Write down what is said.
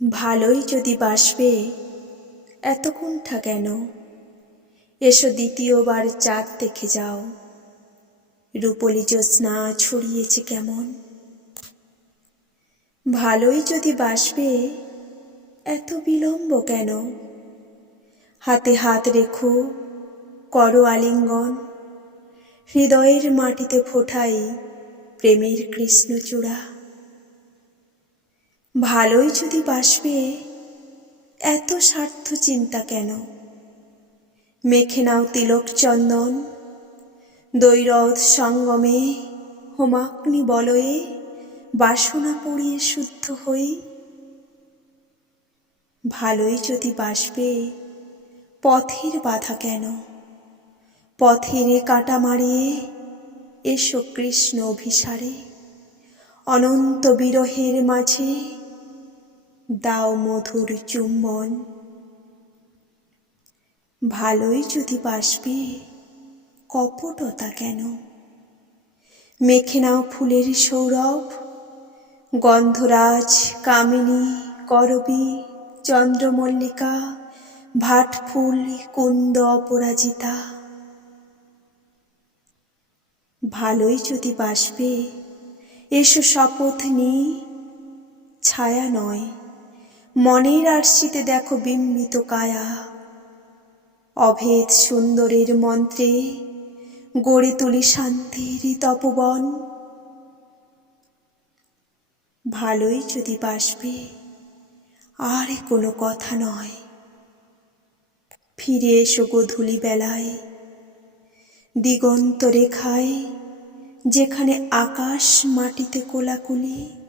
ভালোই যদি বাসবে এত কুণ্ঠা কেন? এসো দ্বিতীয়বার চাঁদ দেখে যাও। রূপলি জ্যোৎস্না ছড়িয়েছে কেমন? ভালোই যদি বাসবে, এত বিলম্ব কেন? হাতে হাত রেখো, করো আলিঙ্গন। হৃদয়ের মাটিতে ফোটাই প্রেমের কৃষ্ণচূড়া। ভালোই যদি বাসবে, এত স্বার্থ চিন্তা কেন? মেখে নাও তিলক চন্দন, দৈরথ সঙ্গমে, হোমাগ্নি বলয়ে, বাসনা পড়িয়ে শুদ্ধ হই ভালোই যদি বাসবে, পথের বাধা কেন? পথের কাটা মারিয়ে, এসো কৃষ্ণ অভিসারে, অনন্ত বিরহের মাঝে। দাও মধুর চুম্বন। ভালোই যদি বাসবে, কপটতা কেন? মেখে নাও ফুলের সৌরভ, গন্ধরাজ, কামিনী, করবী, চন্দ্রমল্লিকা ভাটফুল কুন্দ অপরাজিতা। ভালোই যদি বাসবে, এসো শপথ নিই, ছায়া নয়। মনের আরশিতে দেখো বিম্বিত কায়া। অভেদ সুন্দরের মন্ত্রে গড়ে তুলি শান্তির তপবন। ভালোই যদি বাসবে, আর কোনো কথা নয়। ফিরে এসো গধূলি বেলায় দিগন্ত রেখায়, যেখানে আকাশ মাটিতে কোলাকুলি।